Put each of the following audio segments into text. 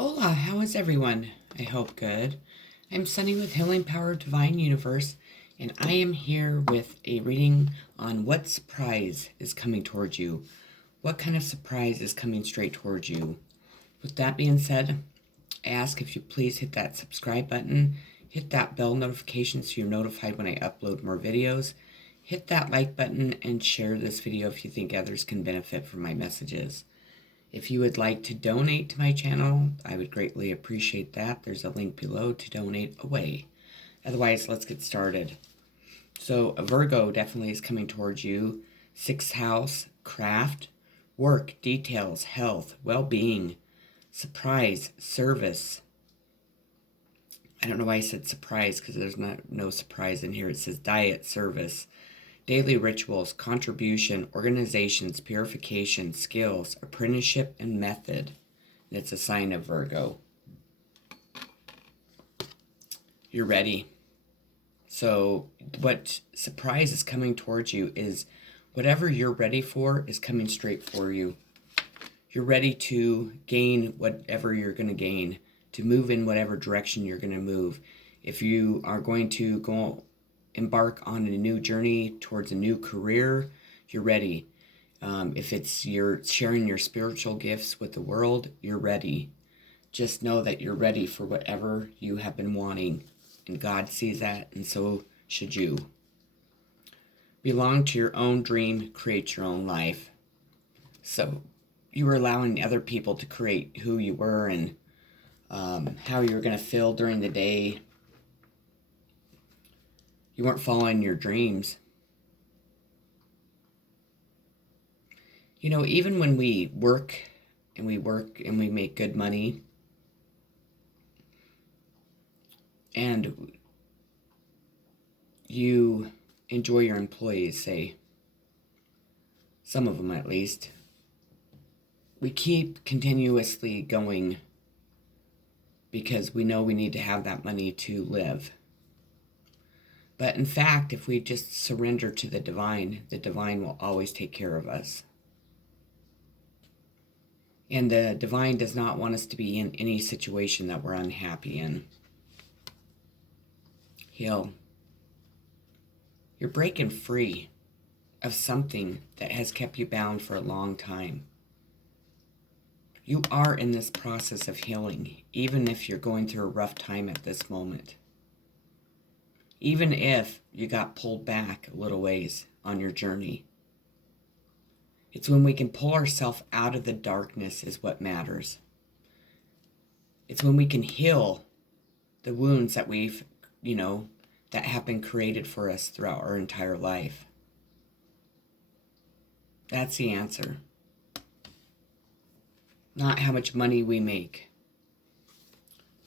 Hola, how is everyone? I hope good. I'm Sunny with Healing Power Divine Universe, and I am here with a reading on what surprise is coming towards you. What kind of surprise is coming straight towards you? With that being said, I ask if you please hit that subscribe button, hit that bell notification so you're notified when I upload more videos, hit that like button, and share this video if you think others can benefit from my messages. If you would like to donate to my channel, I would greatly appreciate that. There's a link below to donate away. Otherwise, let's get started. So, a Virgo definitely is coming towards you. Sixth house, craft, work, details, health, well-being, surprise, service. I don't know why I said surprise because there's no surprise in here. It says diet, service, daily rituals, contribution, organizations, purification, skills, apprenticeship, and method. And it's a sign of Virgo. You're ready. So what surprise is coming towards you is whatever you're ready for is coming straight for you. You're ready to gain whatever you're going to gain, to move in whatever direction you're going to move. If you are going to go embark on a new journey towards a new career, you're ready. If it's you're sharing your spiritual gifts with the world, you're ready. Just know that you're ready for whatever you have been wanting, and God sees that, and so should you. Belong to your own dream, create your own life. So you were allowing other people to create who you were and how you were going to feel during the day. You weren't following your dreams. You know, even when we work and we make good money, and you enjoy your employees, say, some of them at least, we keep continuously going because we know we need to have that money to live. But in fact, if we just surrender to the divine will always take care of us. And the divine does not want us to be in any situation that we're unhappy in. You're breaking free of something that has kept you bound for a long time. You are in this process of healing, even if you're going through a rough time at this moment. Even if you got pulled back a little ways on your journey. It's when we can pull ourselves out of the darkness is what matters. It's when we can heal the wounds that that have been created for us throughout our entire life. That's the answer. Not how much money we make.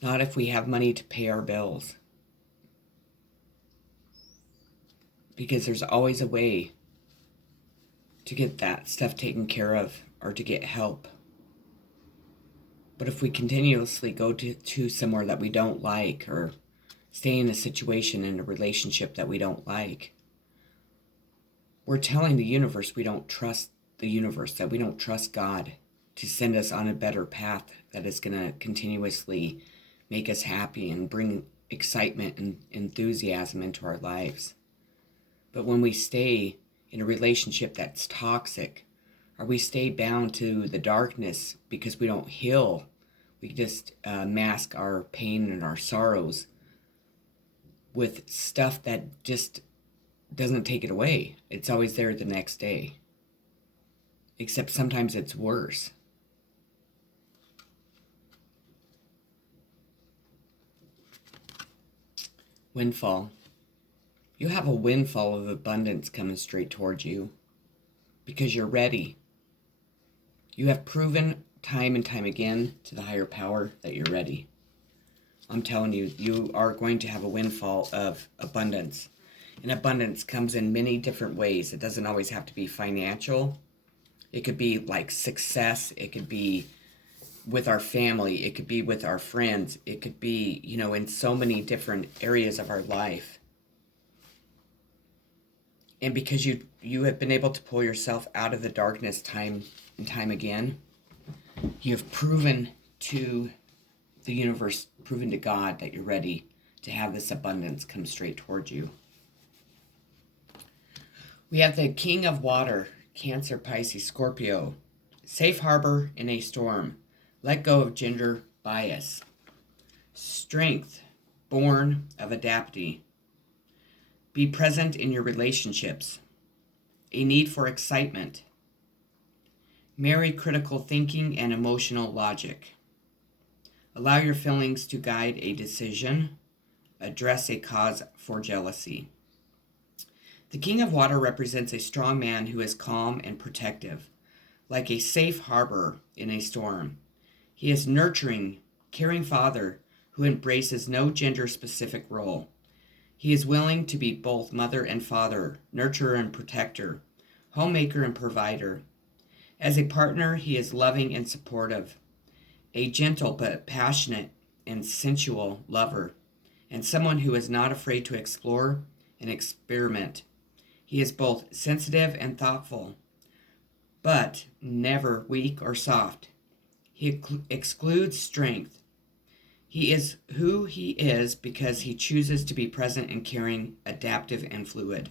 Not if we have money to pay our bills. Because there's always a way to get that stuff taken care of or to get help. But if we continuously go to somewhere that we don't like or stay in a situation, in a relationship that we don't like, we're telling the universe we don't trust the universe, that we don't trust God to send us on a better path that is going to continuously make us happy and bring excitement and enthusiasm into our lives. But when we stay in a relationship that's toxic, or we stay bound to the darkness because we don't heal, we just mask our pain and our sorrows with stuff that just doesn't take it away. It's always there the next day. Except sometimes it's worse. Windfall. You have a windfall of abundance coming straight towards you because you're ready. You have proven time and time again to the higher power that you're ready. I'm telling you, you are going to have a windfall of abundance. And abundance comes in many different ways. It doesn't always have to be financial. It could be like success. It could be with our family. It could be with our friends. It could be, in so many different areas of our life. And because you have been able to pull yourself out of the darkness time and time again, you have proven to the universe proving to God that you're ready to have this abundance come straight towards you. We have the King of Water, Cancer, Pisces, Scorpio. Safe harbor in a storm. Let go of gender bias. Strength, born of adapting. Be present in your relationships. A need for excitement. Marry critical thinking and emotional logic. Allow your feelings to guide a decision. Address a cause for jealousy. The King of Water represents a strong man who is calm and protective, like a safe harbor in a storm. He is nurturing, caring father who embraces no gender-specific role. He is willing to be both mother and father, nurturer and protector, homemaker and provider. As a partner, he is loving and supportive, a gentle but passionate and sensual lover, and someone who is not afraid to explore and experiment. He is both sensitive and thoughtful, but never weak or soft. He excludes strength. He is who he is because he chooses to be present and caring, adaptive and fluid.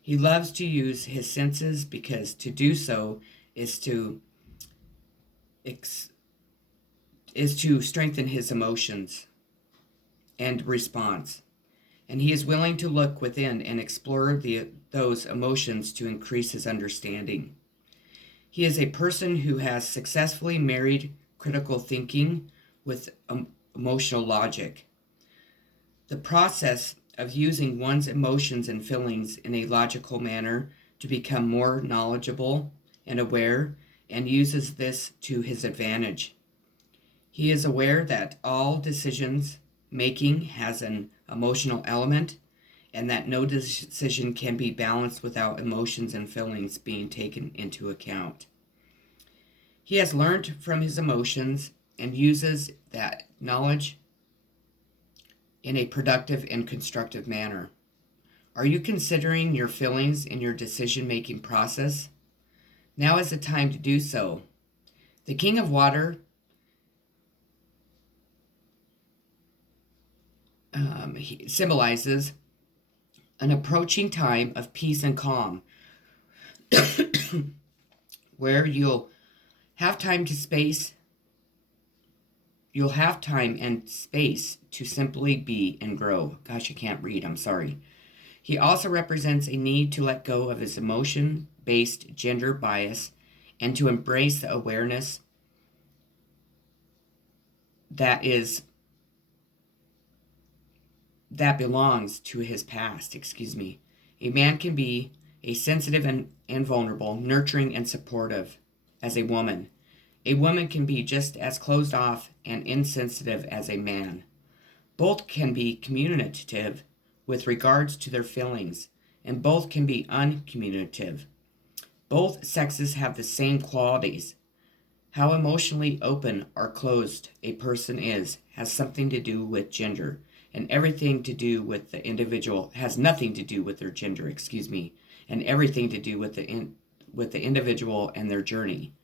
He loves to use his senses because to do so is to strengthen his emotions and response. And he is willing to look within and explore those emotions to increase his understanding. He is a person who has successfully married critical thinking with emotional logic. The process of using one's emotions and feelings in a logical manner to become more knowledgeable and aware, and uses this to his advantage. He is aware that all decisions making has an emotional element, and that no decision can be balanced without emotions and feelings being taken into account. He has learned from his emotions and uses that knowledge in a productive and constructive manner. Are you considering your feelings in your decision-making process? Now is the time to do so. The King of Water he symbolizes an approaching time of peace and calm where you'll have time and space to simply be and grow. Gosh, I can't read, I'm sorry. He also represents a need to let go of his emotion-based gender bias and to embrace the awareness that belongs to his past. A man can be a sensitive and vulnerable, nurturing and supportive as a woman. A woman can be just as closed off and insensitive as a man. Both can be communicative with regards to their feelings, and both can be uncommunicative. Both sexes have the same qualities. How emotionally open or closed a person is has something to do with gender, and everything to do with the individual has nothing to do with their gender, and everything to do with the individual and their journey.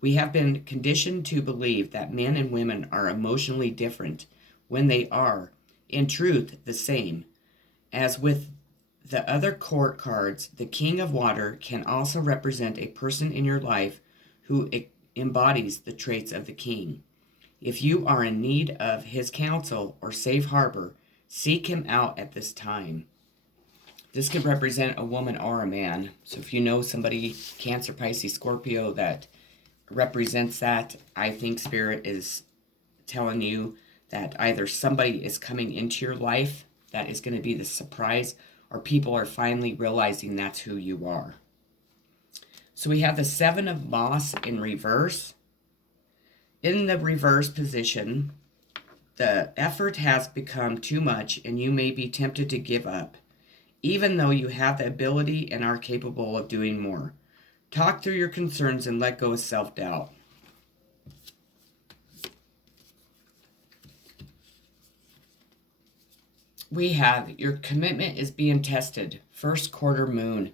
We have been conditioned to believe that men and women are emotionally different when they are, in truth, the same. As with the other court cards, the King of Water can also represent a person in your life who embodies the traits of the king. If you are in need of his counsel or safe harbor, seek him out at this time. This could represent a woman or a man. So if you know somebody, Cancer, Pisces, Scorpio, that represents that, I think Spirit is telling you that either somebody is coming into your life that is going to be the surprise, or people are finally realizing that's who you are. So we have the Seven of Moss in reverse. In the reverse position, the effort has become too much and you may be tempted to give up, even though you have the ability and are capable of doing more. Talk through your concerns and let go of self-doubt. We have your commitment is being tested. First quarter moon.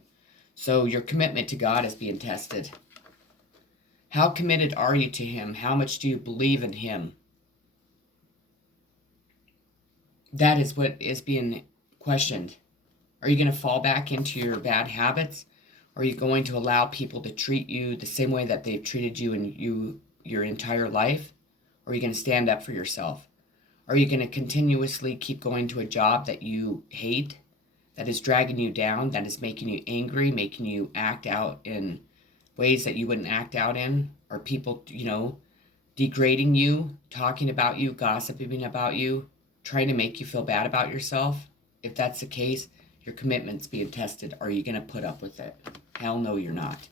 So your commitment to God is being tested. How committed are you to him? How much do you believe in him? That is what is being questioned. Are you going to fall back into your bad habits? Or are you going to allow people to treat you the same way that they've treated you in your entire life? Or are you going to stand up for yourself? Are you going to continuously keep going to a job that you hate, that is dragging you down, that is making you angry, making you act out in ways that you wouldn't act out in? Are people, degrading you, talking about you, gossiping about you, trying to make you feel bad about yourself? If that's the case, your commitment's being tested. Are you going to put up with it? Hell no, you're not.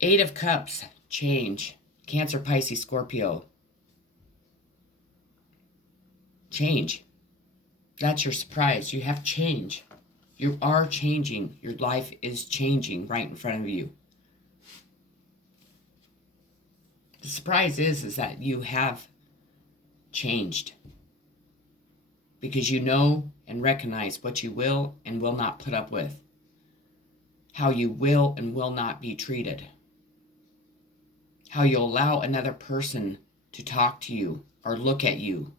Eight of Cups, change. Cancer, Pisces, Scorpio. Change. That's your surprise. You have change. You are changing. Your life is changing right in front of you. The surprise is that you have changed. Because you know and recognize what you will and will not put up with. How you will and will not be treated. How you'll allow another person to talk to you or look at you.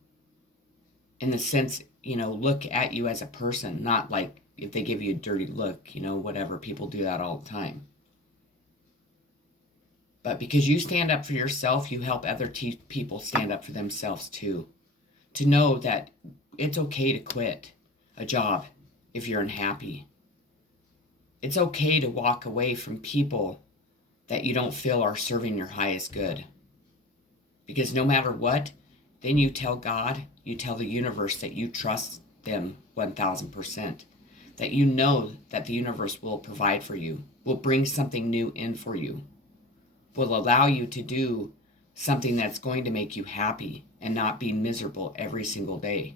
In the sense, look at you as a person, not like if they give you a dirty look, whatever. People do that all the time. But because you stand up for yourself, you help other people stand up for themselves too. To know that it's okay to quit a job if you're unhappy. It's okay to walk away from people that you don't feel are serving your highest good. Because no matter what, then you tell God, you tell the universe that you trust them 1,000%. That you know that the universe will provide for you, will bring something new in for you, will allow you to do something that's going to make you happy and not be miserable every single day.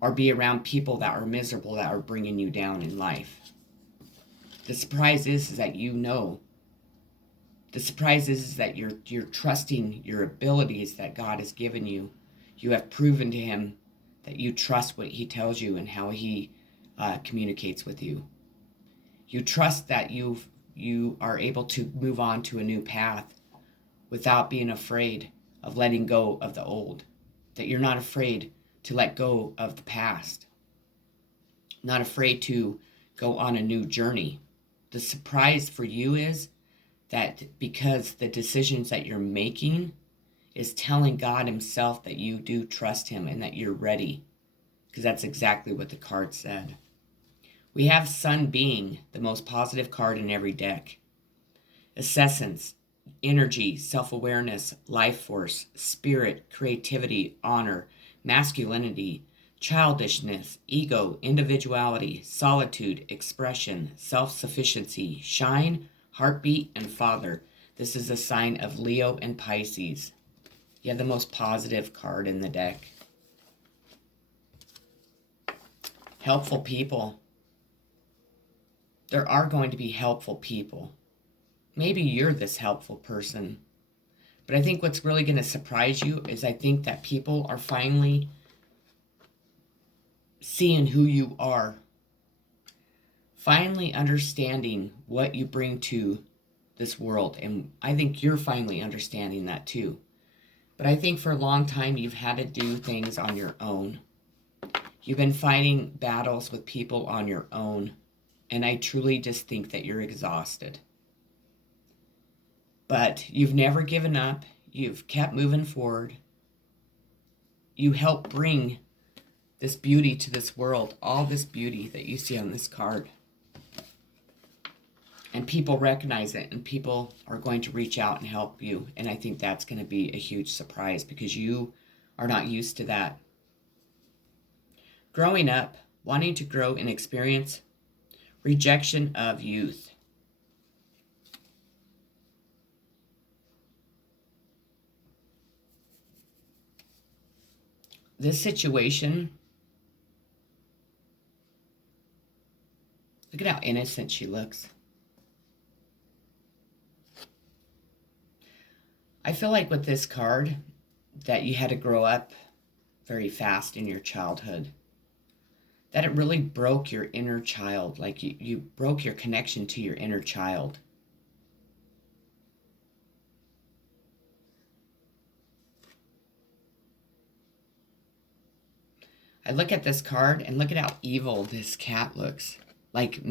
Or be around people that are miserable, that are bringing you down in life. The surprise is that you know. The surprise is that you're trusting your abilities that God has given you. You have proven to him that you trust what he tells you and how he communicates with you. You trust that you are able to move on to a new path without being afraid of letting go of the old. That you're not afraid to let go of the past. Not afraid to go on a new journey. The surprise for you is that because the decisions that you're making is telling God himself that you do trust him and that you're ready. Because that's exactly what the card said. We have Sun being the most positive card in every deck. Essence, energy, self-awareness, life force, spirit, creativity, honor, masculinity, childishness, ego, individuality, solitude, expression, self-sufficiency, shine, heartbeat, and father. This is a sign of Leo and Pisces. You have the most positive card in the deck. Helpful people. There are going to be helpful people. Maybe you're this helpful person. But I think what's really going to surprise you is I think that people are finally seeing who you are. Finally understanding what you bring to this world. And I think you're finally understanding that too. But I think for a long time you've had to do things on your own. You've been fighting battles with people on your own. And I truly just think that you're exhausted. But you've never given up. You've kept moving forward. You help bring this beauty to this world. All this beauty that you see on this card. And people recognize it. And people are going to reach out and help you. And I think that's going to be a huge surprise. Because you are not used to that. Growing up. Wanting to grow in experience. Rejection of youth. This situation, look at how innocent she looks. I feel like with this card that you had to grow up very fast in your childhood. That it really broke your inner child. Like you broke your connection to your inner child. I look at this card and look at how evil this cat looks. Like he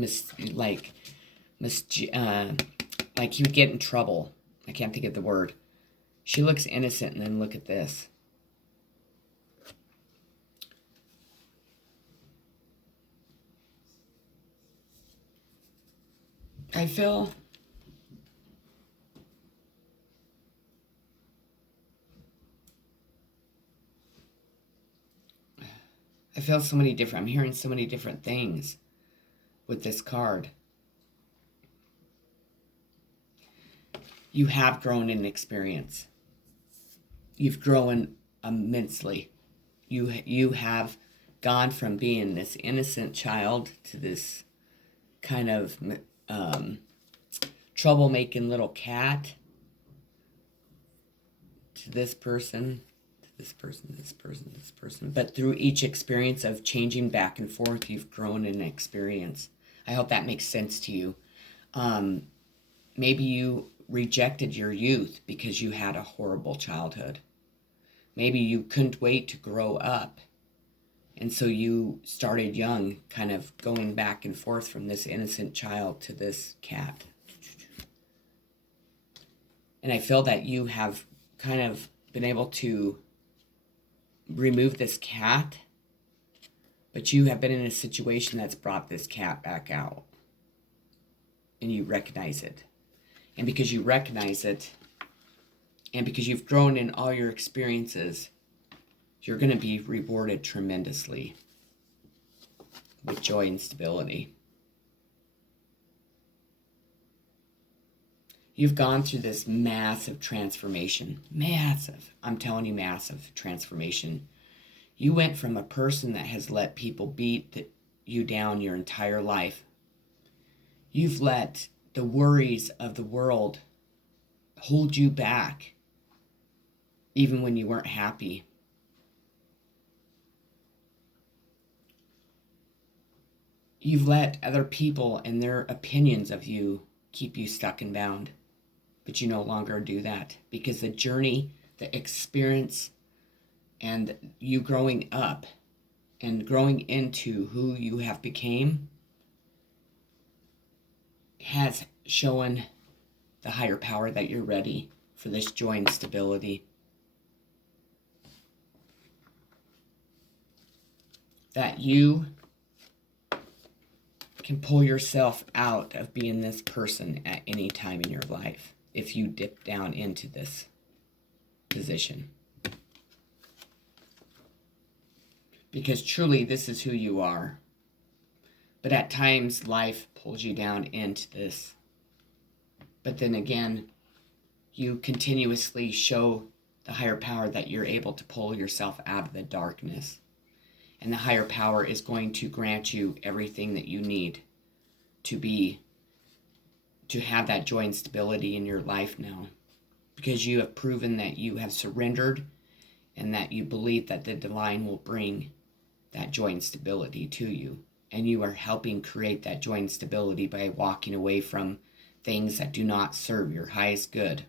would get in trouble. I can't think of the word. She looks innocent, and then look at this. I feel so many different, I'm hearing so many different things with this card. You have grown in experience. You've grown immensely. You have gone from being this innocent child to this kind of troublemaking little cat, to this person, this person. But through each experience of changing back and forth, you've grown in experience. I hope that makes sense to you. Maybe you rejected your youth because you had a horrible childhood. Maybe you couldn't wait to grow up. And so you started young, kind of going back and forth from this innocent child to this cat. And I feel that you have kind of been able to remove this cat, but you have been in a situation that's brought this cat back out. And you recognize it. And because you recognize it, and because you've grown in all your experiences, you're going to be rewarded tremendously with joy and stability. You've gone through this massive transformation. Massive. I'm telling you, massive transformation. You went from a person that has let people beat you down your entire life. You've let the worries of the world hold you back, even when you weren't happy. You've let other people and their opinions of you keep you stuck and bound. But you no longer do that, because the journey, the experience, and you growing up and growing into who you have became has shown the higher power that you're ready for this joy and stability. That you can pull yourself out of being this person at any time in your life if you dip down into this position. Because truly, this is who you are. But at times, life pulls you down into this. But then again, you continuously show the higher power that you're able to pull yourself out of the darkness. And the higher power is going to grant you everything that you need to have that joy and stability in your life now. Because you have proven that you have surrendered and that you believe that the divine will bring that joy and stability to you. And you are helping create that joy and stability by walking away from things that do not serve your highest good.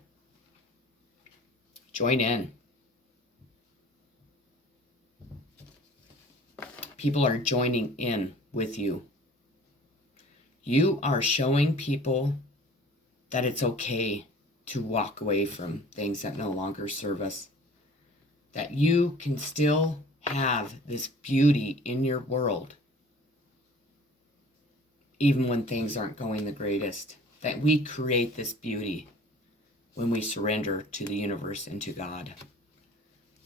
Join in. People are joining in with you. You are showing people that it's okay to walk away from things that no longer serve us. That you can still have this beauty in your world, even when things aren't going the greatest. That we create this beauty when we surrender to the universe and to God.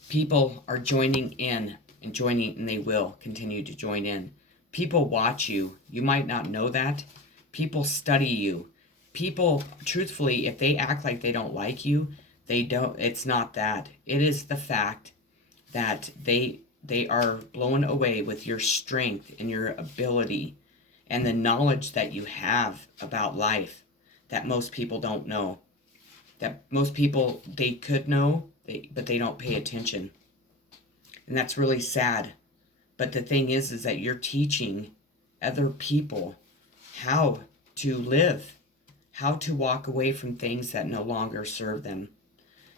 People are joining in and they will continue to join in. People watch you. You might not know that. People study you. People, truthfully, if they act like they don't like you, they don't. It's not that. It is the fact that they are blown away with your strength and your ability and the knowledge that you have about life that most people don't know. That most people, they could know, but they don't pay attention. And that's really sad. But the thing is that you're teaching other people how to live, how to walk away from things that no longer serve them.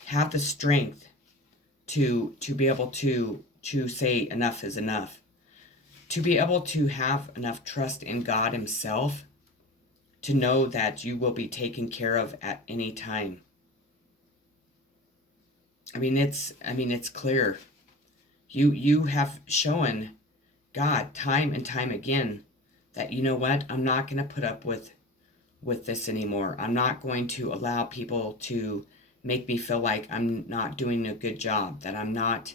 Have the strength to be able to say enough is enough. to be able to have enough trust in God Himself to know that you will be taken care of at any time. It's clear. You have shown God time and time again that, you know what, I'm not going to put up with this anymore. I'm not going to allow people to make me feel like I'm not doing a good job, that I'm not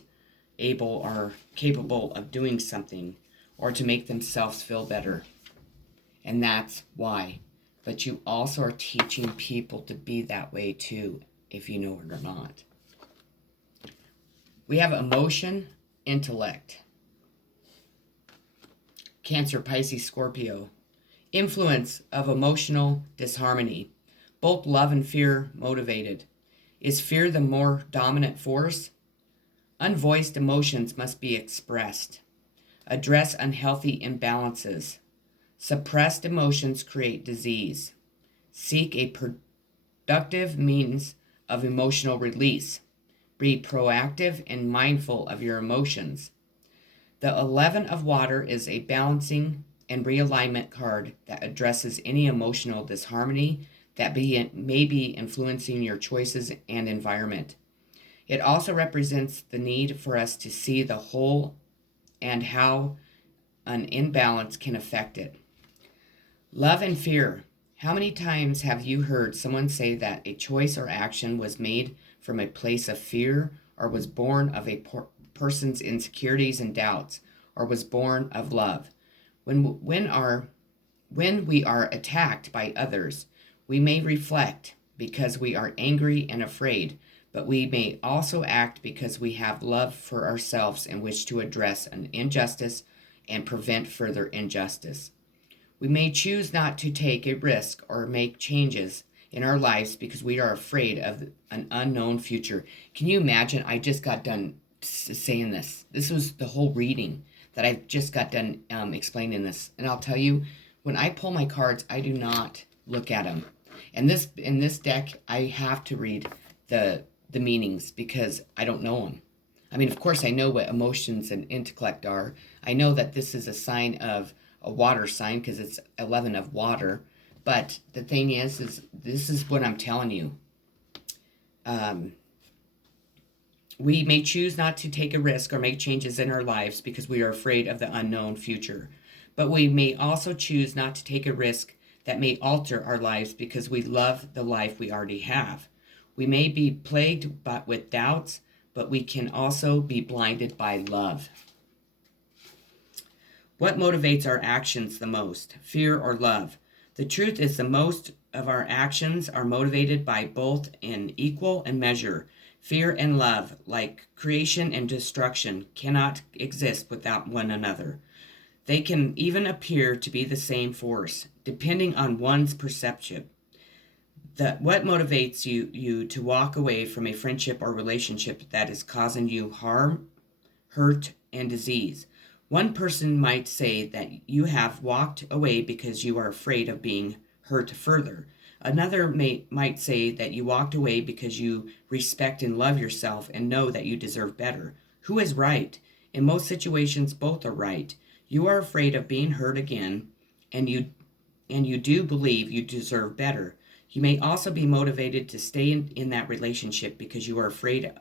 able or capable of doing something, or to make themselves feel better. And that's why. But you also are teaching people to be that way too, if you know it or not. We have emotion, intellect. Cancer, Pisces, Scorpio. Influence of emotional disharmony. Both love and fear motivated. Is fear the more dominant force? Unvoiced emotions must be expressed. Address unhealthy imbalances. Suppressed emotions create disease. Seek a productive means of emotional release. Be proactive and mindful of your emotions. The 11 of water is a balancing and realignment card that addresses any emotional disharmony that may be influencing your choices and environment. It also represents the need for us to see the whole and how an imbalance can affect it. Love and fear. How many times have you heard someone say that a choice or action was made from a place of fear, or was born of a person's insecurities and doubts, or was born of love? When we are attacked by others, we may reflect because we are angry and afraid, but we may also act because we have love for ourselves and wish to address an injustice and prevent further injustice. We may choose not to take a risk or make changes in our lives because we are afraid of an unknown future. Can you imagine? I just got done saying this. This was the whole reading that I just got done explaining this. And I'll tell you, when I pull my cards, I do not look at them. And in this deck, I have to read the meanings because I don't know them. I mean, of course, I know what emotions and intellect are. I know that this is a sign of a water sign because it's 11 of water. But the thing is this is what I'm telling you. We may choose not to take a risk or make changes in our lives because we are afraid of the unknown future. But we may also choose not to take a risk that may alter our lives because we love the life we already have. We may be plagued with doubts, but we can also be blinded by love. What motivates our actions the most, fear or love? The truth is, the most of our actions are motivated by both in equal and measure. Fear and love, like creation and destruction, cannot exist without one another. They can even appear to be the same force, depending on one's perception. What motivates you to walk away from a friendship or relationship that is causing you harm, hurt, and disease? One person might say that you have walked away because you are afraid of being hurt further. Another might say that you walked away because you respect and love yourself and know that you deserve better. Who is right? In most situations, both are right. You are afraid of being hurt again, and you do believe you deserve better. You may also be motivated to stay in that relationship because you are afraid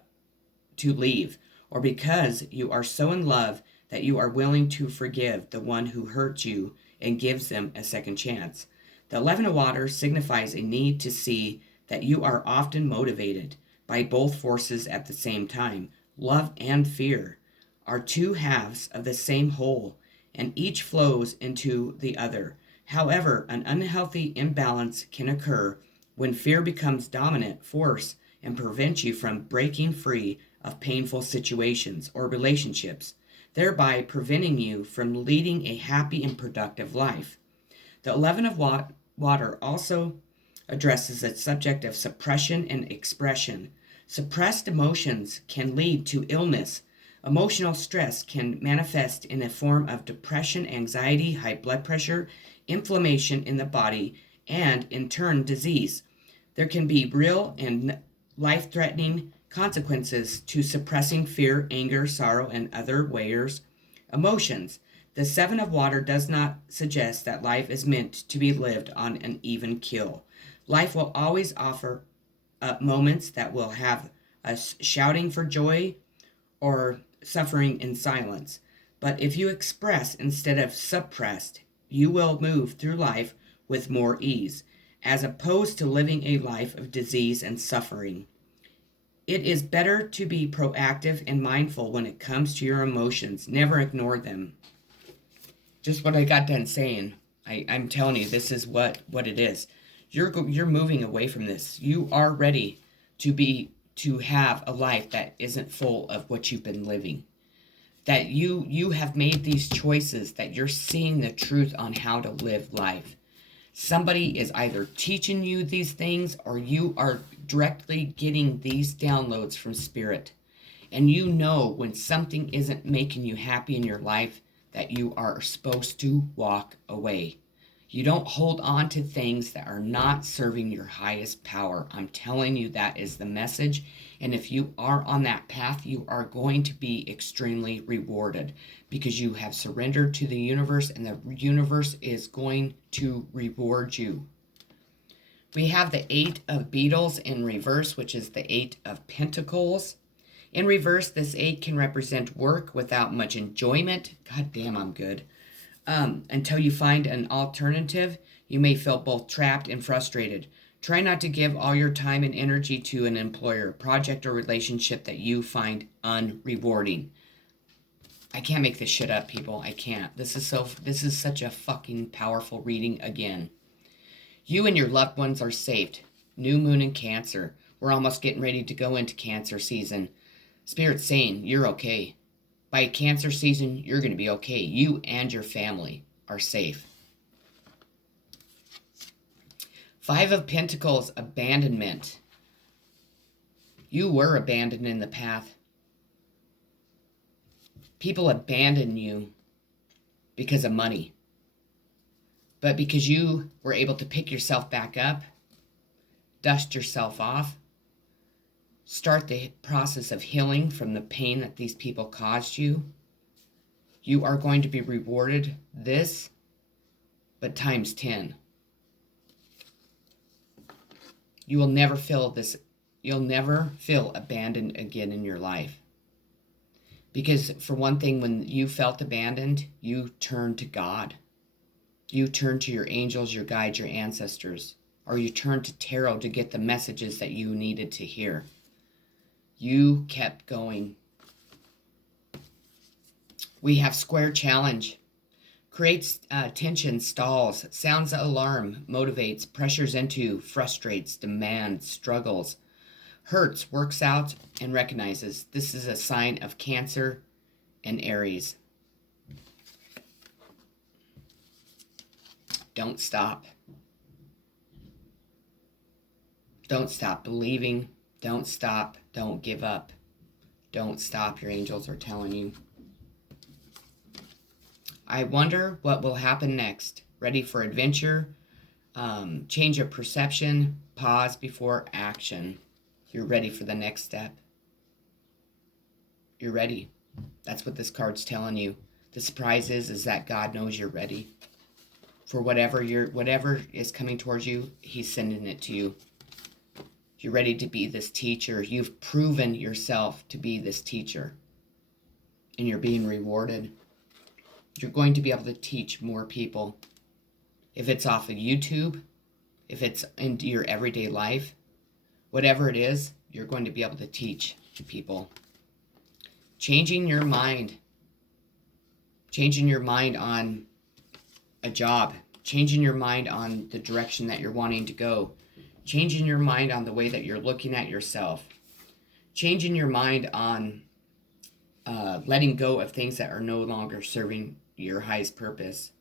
to leave, or because you are so in love that you are willing to forgive the one who hurt you and gives them a second chance. The 11 of water signifies a need to see that you are often motivated by both forces at the same time. Love and fear are two halves of the same whole, and each flows into the other. However, an unhealthy imbalance can occur when fear becomes dominant force and prevents you from breaking free of painful situations or relationships, thereby preventing you from leading a happy and productive life. The 11 of water also addresses the subject of suppression and expression. Suppressed emotions can lead to illness. Emotional stress can manifest in a form of depression, anxiety, high blood pressure, inflammation in the body, and in turn disease. There can be real and life-threatening consequences to suppressing fear, anger, sorrow, and other emotions. The Seven of Water does not suggest that life is meant to be lived on an even keel. Life will always offer moments that will have us shouting for joy or suffering in silence. But if you express instead of suppressed, you will move through life with more ease, as opposed to living a life of disease and suffering. It is better to be proactive and mindful when it comes to your emotions. Never ignore them. Just what I got done saying. I'm telling you, this is what it is. You're moving away from this. You are ready to have a life that isn't full of what you've been living. That you have made these choices, that you're seeing the truth on how to live life. Somebody is either teaching you these things or you are directly getting these downloads from Spirit. And you know when something isn't making you happy in your life that you are supposed to walk away. You don't hold on to things that are not serving your highest power. I'm telling you, that is the message. And if you are on that path, you are going to be extremely rewarded because you have surrendered to the universe and the universe is going to reward you. We have the Eight of Beetles in reverse, which is the Eight of Pentacles. In reverse, this 8 can represent work without much enjoyment. God damn, I'm good. Until you find an alternative, you may feel both trapped and frustrated. Try not to give all your time and energy to an employer, project, or relationship that you find unrewarding. I can't make this shit up, people. I can't. This is such a fucking powerful reading again. You and your loved ones are saved. New moon in Cancer. We're almost getting ready to go into Cancer season. Spirit's saying you're okay. By Cancer season, you're going to be okay. You and your family are safe. Five of Pentacles, abandonment. You were abandoned in the path. People abandon you because of money. But because you were able to pick yourself back up, dust yourself off, start the process of healing from the pain that these people caused you, you are going to be rewarded this, but times 10. You will never feel this. You'll never feel abandoned again in your life. Because for one thing, when you felt abandoned, you turned to God. You turned to your angels, your guides, your ancestors, or you turned to tarot to get the messages that you needed to hear. You kept going. We have Square Challenge. Creates tension, stalls, sounds alarm, motivates, pressures into, frustrates, demands, struggles, hurts, works out, and recognizes. This is a sign of Cancer and Aries. Don't stop. Don't stop believing. Don't stop. Don't give up. Don't stop, your angels are telling you. I wonder what will happen next. Ready for adventure? Change of perception. Pause before action. You're ready for the next step. You're ready. That's what this card's telling you. The surprise is that God knows you're ready. For whatever is coming towards you, He's sending it to you. You're ready to be this teacher. You've proven yourself to be this teacher. And you're being rewarded. You're going to be able to teach more people. If it's off of YouTube, if it's into your everyday life, whatever it is, you're going to be able to teach people. Changing your mind. Changing your mind on a job. Changing your mind on the direction that you're wanting to go. Changing your mind on the way that you're looking at yourself. Changing your mind on letting go of things that are no longer serving your highest purpose.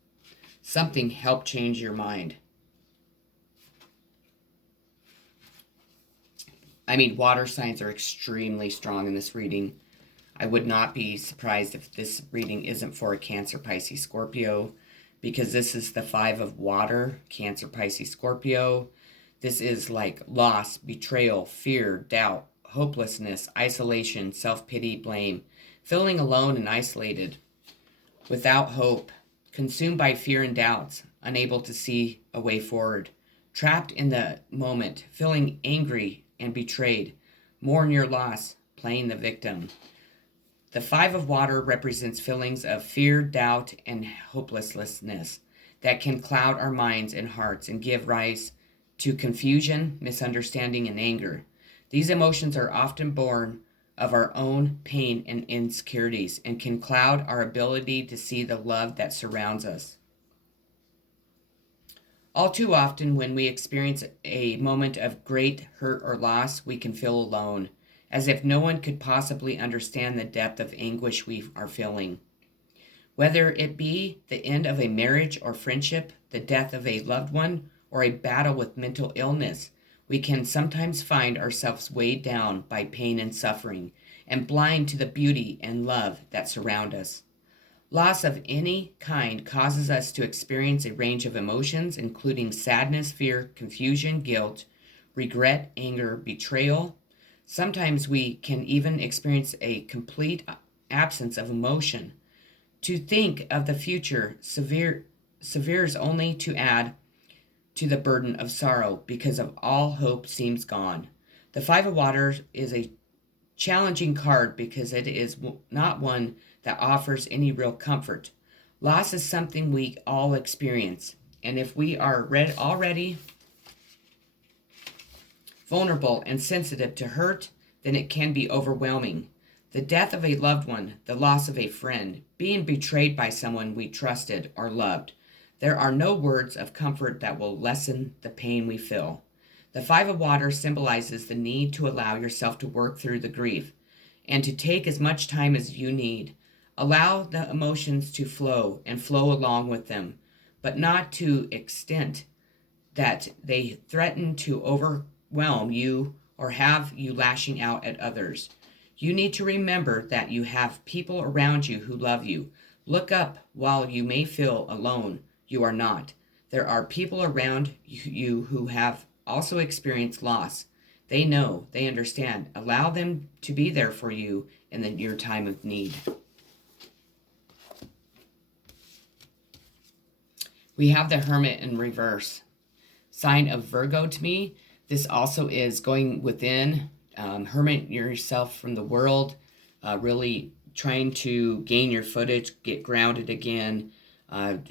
Something helped change your mind. I mean, water signs are extremely strong in this reading. I would not be surprised if this reading isn't for a Cancer, Pisces, Scorpio, because this is the 5 of water, Cancer, Pisces, Scorpio. This is like loss, betrayal, fear, doubt, hopelessness, isolation, self-pity, blame, feeling alone and isolated. without hope, consumed by fear and doubts, unable to see a way forward, trapped in the moment, feeling angry and betrayed, mourn your loss, playing the victim. The Five of Water represents feelings of fear, doubt, and hopelessness that can cloud our minds and hearts and give rise to confusion, misunderstanding, and anger. These emotions are often born of our own pain and insecurities and can cloud our ability to see the love that surrounds us. All too often, when we experience a moment of great hurt or loss, we can feel alone, as if no one could possibly understand the depth of anguish we are feeling. Whether it be the end of a marriage or friendship, the death of a loved one, or a battle with mental illness, we can sometimes find ourselves weighed down by pain and suffering, and blind to the beauty and love that surround us. Loss of any kind causes us to experience a range of emotions, including sadness, fear, confusion, guilt, regret, anger, betrayal. Sometimes we can even experience a complete absence of emotion. To think of the future severes only to add to the burden of sorrow because of all hope seems gone. The Five of Waters is a challenging card because it is not one that offers any real comfort. Loss is something we all experience, and if we are already vulnerable and sensitive to hurt, then it can be overwhelming. The death of a loved one, the loss of a friend, being betrayed by someone we trusted or loved. There are no words of comfort that will lessen the pain we feel. The Five of Water symbolizes the need to allow yourself to work through the grief and to take as much time as you need. Allow the emotions to flow and flow along with them, but not to extent that they threaten to overwhelm you or have you lashing out at others. You need to remember that you have people around you who love you. Look up. While you may feel alone, you are not. There are people around you who have also experienced loss. They know, they understand. Allow them to be there for you in your time of need. We have the Hermit in reverse. Sign of Virgo to me. This also is going within, hermit yourself from the world, really trying to gain your footage, get grounded again,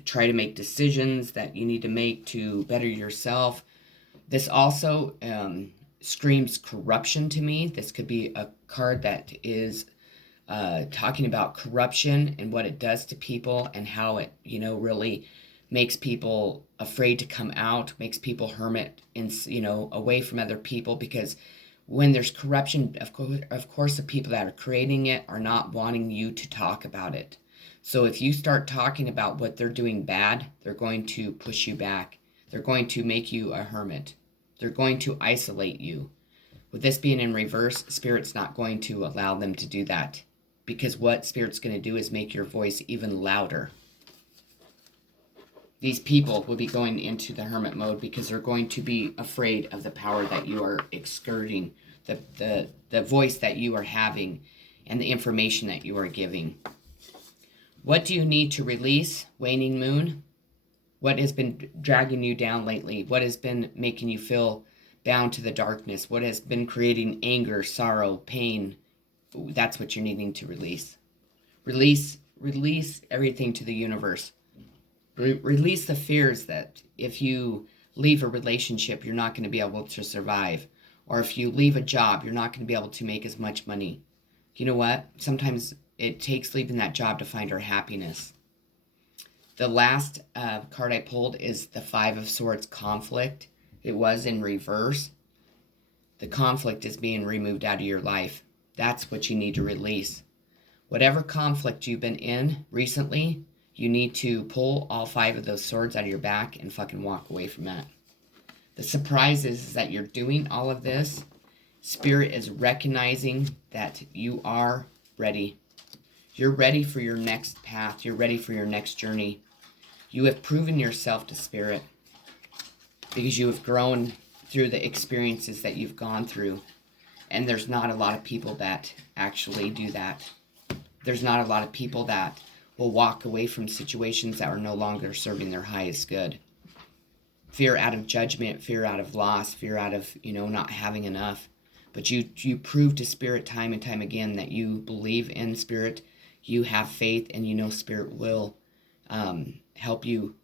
try to make decisions that you need to make to better yourself. This also screams corruption to me. This could be a card that is talking about corruption and what it does to people and how it, really makes people afraid to come out, makes people hermit away from other people, because when there's corruption, of course the people that are creating it are not wanting you to talk about it. So if you start talking about what they're doing bad, they're going to push you back. They're going to make you a hermit. They're going to isolate you. With this being in reverse, Spirit's not going to allow them to do that, because what Spirit's going to do is make your voice even louder. These people will be going into the hermit mode because they're going to be afraid of the power that you are exerting, the voice that you are having, and the information that you are giving. What do you need to release, Waning Moon? What has been dragging you down lately? What has been making you feel bound to the darkness? What has been creating anger, sorrow, pain? That's what you're needing to release. Release everything to the universe. Release the fears that if you leave a relationship, you're not going to be able to survive. Or if you leave a job, you're not going to be able to make as much money. You know what? Sometimes it takes leaving that job to find our happiness. The last card I pulled is the Five of Swords, conflict. It was in reverse. The conflict is being removed out of your life. That's what you need to release. Whatever conflict you've been in recently, you need to pull all five of those swords out of your back and fucking walk away from that. The surprise is that you're doing all of this. Spirit is recognizing that you are ready. You're ready for your next path. You're ready for your next journey. You have proven yourself to Spirit because you have grown through the experiences that you've gone through. And there's not a lot of people that actually do that. There's not a lot of people that will walk away from situations that are no longer serving their highest good. Fear out of judgment, fear out of loss, fear out of, not having enough. But you prove to Spirit time and time again that you believe in Spirit, you have faith, and Spirit will help you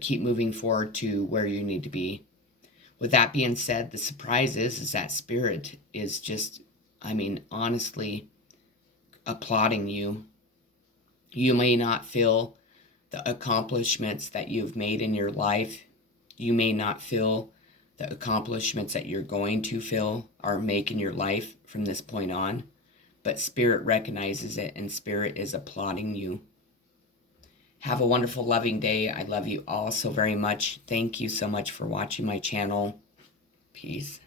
keep moving forward to where you need to be. With that being said, the surprise is that Spirit is just, honestly applauding you. You may not feel the accomplishments that you've made in your life. You may not feel the accomplishments that you're going to feel or make in your life from this point on. But Spirit recognizes it, and Spirit is applauding you. Have a wonderful, loving day. I love you all so very much. Thank you so much for watching my channel. Peace.